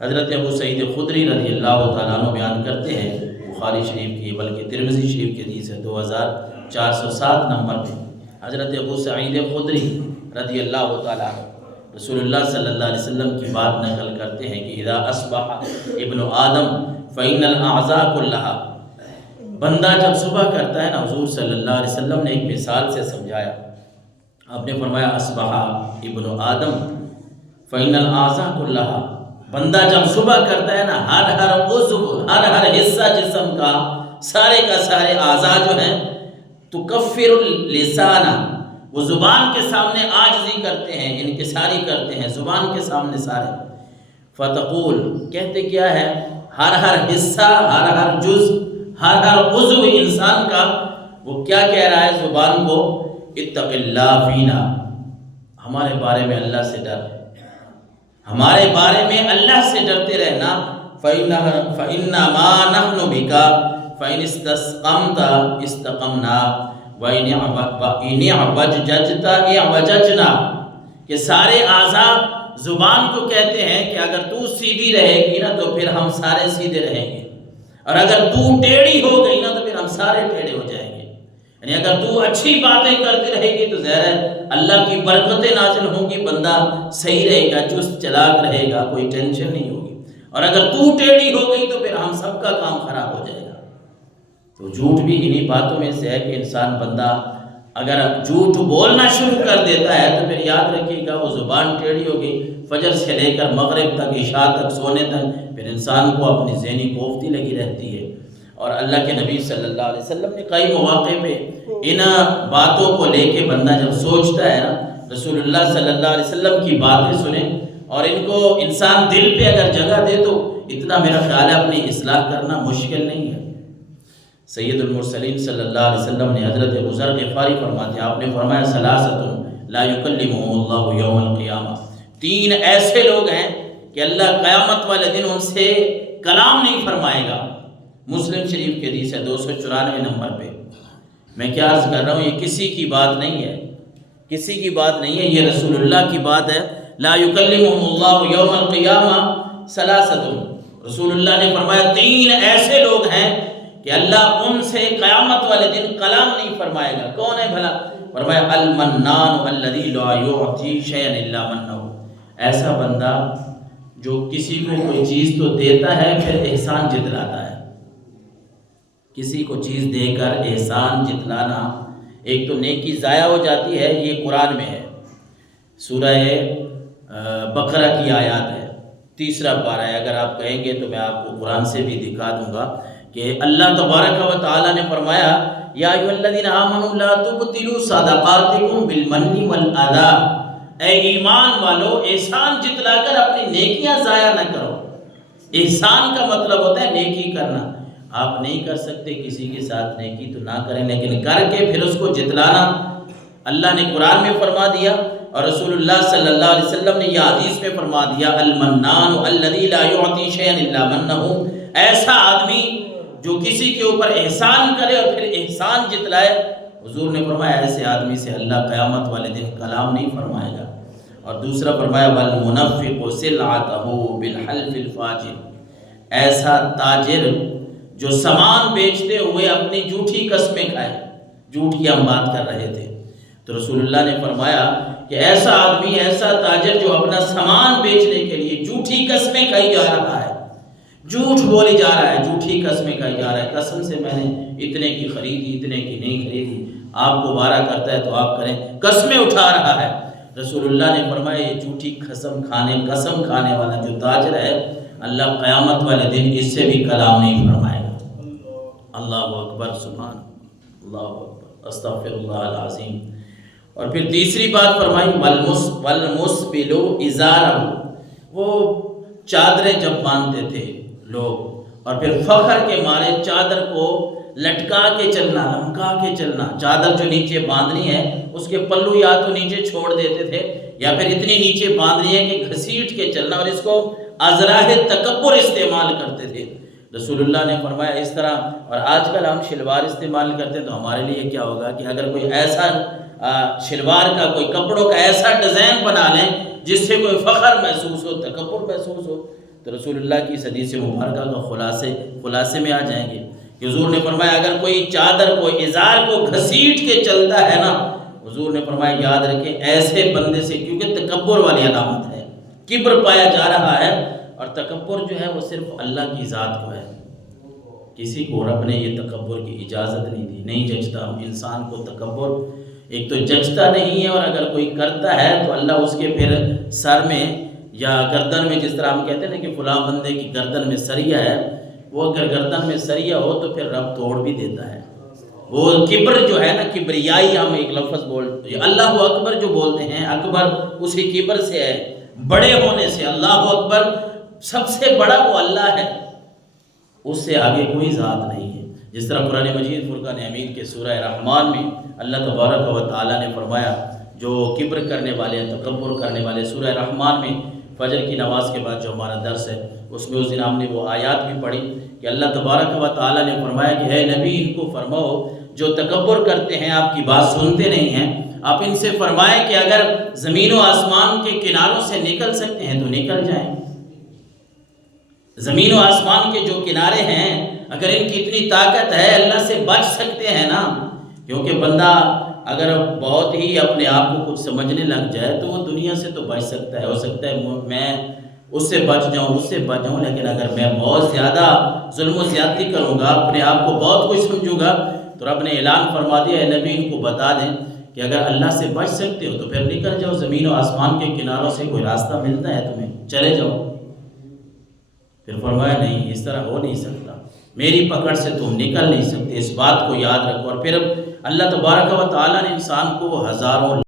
حضرت ابو سعید خدری رضی اللہ تعالیٰ عنہ بیان کرتے ہیں، بخاری شریف کی بلکہ ترمذی شریف کی حدیث ہے 2407 نمبر میں، حضرت ابو سعید خدری رضی اللہ تعالیٰ عنہ رسول اللہ صلی اللہ علیہ وسلم کی بات نقل کرتے ہیں کہ اذا اصبح ابن آدم فإن الأعضاء كلها، بندہ جب صبح کرتا ہے نا، حضور صلی اللہ علیہ وسلم نے ایک مثال سے سمجھایا، آپ نے فرمایا اصبح ابن آدم فإن الأعضاء كلها، بندہ جب صبح کرتا ہے نا، ہر عضو، ہر حصہ جسم کا، سارے کا سارے اعضاء جو ہیں تکفر اللسان، وہ زبان کے سامنے عاجزی کرتے ہیں، انکساری کرتے ہیں زبان کے سامنے سارے، فتقول، کہتے کیا ہے، ہر حصہ، ہر جز، ہر عضو انسان کا وہ کیا کہہ رہا ہے زبان کو، اتق اللہ فینا، ہمارے بارے میں اللہ سے ڈر، ہمارے بارے میں اللہ سے ڈرتے رہنا، فَإِنَّمَا نَحْنُ بِكَ فَإِنِ اسْتَسْقَمْتَ اسْتَقَمْنَا وَإِنِ اعْوَجَجْتَ اعْوَجَجْنَا، کہ سارے اعضاء زبان کو کہتے ہیں کہ اگر تو سیدھی رہے گی نا تو پھر ہم سارے سیدھے رہیں گے، اور اگر تو ٹیڑھی ہو گئی نا تو پھر ہم سارے ٹیڑھے ہو جائیں گے، یعنی اگر تو اچھی باتیں کرتی رہے گی تو ظاہر ہے اللہ کی برکتیں نازل ہوں گی، بندہ صحیح رہے گا، چست چلاک رہے گا، کوئی ٹینشن نہیں ہوگی، اور اگر تو ٹیڑھی ہو گئی تو پھر ہم سب کا کام خراب ہو جائے گا۔ تو جھوٹ بھی انہی باتوں میں سے ہے کہ انسان بندہ اگر جھوٹ بولنا شروع کر دیتا ہے تو پھر یاد رکھیے گا وہ زبان ٹیڑھی ہوگی، فجر سے لے کر مغرب تک، عشاء تک، سونے تک پھر انسان کو اپنی ذہنی کوفتی لگی رہتی ہے۔ اور اللہ کے نبی صلی اللہ علیہ وسلم نے کئی مواقع پہ ان باتوں کو لے کے بندہ جب سوچتا ہے نا، رسول اللہ صلی اللہ علیہ وسلم کی باتیں سنیں اور ان کو انسان دل پہ اگر جگہ دے تو اتنا میرا خیال ہے اپنی اصلاح کرنا مشکل نہیں ہے۔ سید المرسلین صلی اللہ علیہ وسلم نے حضرت ابو ذر غفاری فرماتے ہیں، آپ نے فرمایا ثلاثۃ لا یکلمہم اللہ یوم القیامہ، تین ایسے لوگ ہیں کہ اللہ قیامت والے دن ان سے کلام نہیں فرمائے گا۔ مسلم شریف کی حدیث ہے 294 نمبر پہ۔ میں کیا عرض کر رہا ہوں، یہ کسی کی بات نہیں ہے، کسی کی بات نہیں ہے، یہ رسول اللہ کی بات ہے۔ لا یکلمہم اللہ یوم القیامہ ثلاثۃ، رسول اللہ نے فرمایا تین ایسے لوگ ہیں کہ اللہ ان سے قیامت والے دن کلام نہیں فرمائے گا۔ کون ہے بھلا؟ فرمایا المنان الذی لا یعطی شیئا الا منہ، ایسا بندہ جو کسی کو کوئی چیز تو دیتا ہے پھر احسان جتلاتا ہے۔ کسی کو چیز دے کر احسان جتلانا، ایک تو نیکی ضائع ہو جاتی ہے، یہ قرآن میں ہے، سورہ بقرہ کی آیات ہے، 3 پارہ ہے۔ اگر آپ کہیں گے تو میں آپ کو قرآن سے بھی دکھا دوں گا کہ اللہ تبارک و تعالیٰ نے فرمایا یا ایھا الذین آمنوا لا تبطلوا صدقاتکم بالمن والاذی، اے ایمان والو احسان جتلا کر اپنی نیکیاں ضائع نہ کرو۔ احسان کا مطلب ہوتا ہے نیکی کرنا، آپ نہیں کر سکتے کسی کے ساتھ نیکی تو نہ کریں، لیکن کر کے پھر اس کو جتلانا اللہ نے قرآن میں فرما دیا، اور رسول اللہ صلی اللہ علیہ وسلم نے یہ حدیث میں فرما دیا المنان الذی لا یعطی شیئا الا منہ، ایسا آدمی جو کسی کے اوپر احسان کرے اور پھر احسان جتلائے، حضور نے فرمایا ایسے آدمی سے اللہ قیامت والے دن کلام نہیں فرمائے گا۔ اور دوسرا فرمایا والمنفق سلعتہ بالحلف الفاجر، ایسا تاجر جو سامان بیچتے ہوئے اپنی جھوٹی قسمیں کھائے، جھوٹ کی ہم بات کر رہے تھے، تو رسول اللہ نے فرمایا کہ ایسا آدمی، ایسا تاجر جو اپنا سامان بیچنے کے لیے جھوٹی قسمیں کھائی جا رہا ہے، جھوٹ بولی جا رہا ہے، جھوٹی قسمیں کھائی جا رہا ہے، قسم سے میں نے اتنے کی خریدی، اتنے کی نہیں خریدی، آپ کو وعدہ کرتا ہے تو آپ کریں، قسمیں اٹھا رہا ہے۔ رسول اللہ نے فرمایا یہ جھوٹی قسم کھانے والا جو تاجر ہے، اللہ قیامت والے دن اس سے بھی کلام نہیں فرمائے گا۔ اللہ اکبر، سبحان اللہ اکبر، استغفر اللہ العظیم۔ اور پھر تیسری بات فرمائی والمسبل ازارہ، وہ چادریں جب باندھتے تھے لوگ اور پھر فخر کے مارے چادر کو لٹکا کے چلنا، لمکا کے چلنا، چادر جو نیچے باندھنی ہے اس کے پلو یا تو نیچے چھوڑ دیتے تھے یا پھر اتنی نیچے باندھنی ہے کہ گھسیٹ کے چلنا، اور اس کو ازراہ تکبر استعمال کرتے تھے۔ رسول اللہ نے فرمایا اس طرح، اور آج کل ہم شلوار استعمال کرتے ہیں تو ہمارے لیے کیا ہوگا کہ اگر کوئی ایسا شلوار کا، کوئی کپڑوں کا ایسا ڈیزائن بنا لیں جس سے کوئی فخر محسوس ہو، تکبر محسوس ہو، تو رسول اللہ کی حدیث مبارکہ کا خلاصے میں آ جائیں گے کہ حضور نے فرمایا اگر کوئی چادر کو ازار کو گھسیٹ کے چلتا ہے نا، حضور نے فرمایا یاد رکھیں ایسے بندے سے، کیونکہ تکبر والی علامت ہے، کبر پایا جا رہا ہے، اور تکبر جو ہے وہ صرف اللہ کی ذات کو ہے، کسی کو رب نے یہ تکبر کی اجازت نہیں دی، نہیں جچتا انسان کو تکبر، ایک تو جچتا نہیں ہے، اور اگر کوئی کرتا ہے تو اللہ اس کے پھر سر میں یا گردن میں، جس طرح ہم کہتے ہیں نا کہ فلاں بندے کی گردن میں سریا ہے، وہ اگر گردن میں سریا ہو تو پھر رب توڑ بھی دیتا ہے۔ وہ کبر جو ہے نا، کبریائی ہم ایک لفظ بولتے ہیں، اللہ اکبر جو بولتے ہیں، اکبر اسی کبر سے ہے، بڑے ہونے سے، اللہ اکبر سب سے بڑا وہ اللہ ہے، اس سے آگے کوئی ذات نہیں ہے۔ جس طرح قرآن مجید فرقان حمید کے سورہ رحمان میں اللہ تبارک و تعالیٰ نے فرمایا جو کبر کرنے والے ہیں، تکبر کرنے والے، سورہ رحمان میں فجر کی نماز کے بعد جو ہمارا درس ہے اس میں اس دن ہم نے وہ آیات بھی پڑھی کہ اللہ تبارک و تعالیٰ نے فرمایا کہ اے نبی ان کو فرماؤ جو تکبر کرتے ہیں، آپ کی بات سنتے نہیں ہیں، آپ ان سے فرمائیں کہ اگر زمین و آسمان کے کناروں سے نکل سکتے ہیں تو نکل جائیں۔ زمین و آسمان کے جو کنارے ہیں اگر ان کی اتنی طاقت ہے، اللہ سے بچ سکتے ہیں نا، کیونکہ بندہ اگر بہت ہی اپنے آپ کو کچھ سمجھنے لگ جائے تو وہ دنیا سے تو بچ سکتا ہے، ہو سکتا ہے میں اس سے بچ جاؤں، لیکن اگر میں بہت زیادہ ظلم و زیادتی کروں گا، اپنے آپ کو بہت کچھ سمجھوں گا، تو رب نے اعلان فرما دیا اے نبی ان کو بتا دیں کہ اگر اللہ سے بچ سکتے ہو تو پھر نکل جاؤ، زمین و آسمان کے کناروں سے کوئی راستہ ملتا ہے تمہیں، چلے جاؤ۔ پھر فرمایا نہیں، اس طرح ہو نہیں سکتا، میری پکڑ سے تم نکل نہیں سکتے، اس بات کو یاد رکھو۔ اور پھر اللہ تبارک و تعالیٰ نے انسان کو ہزاروں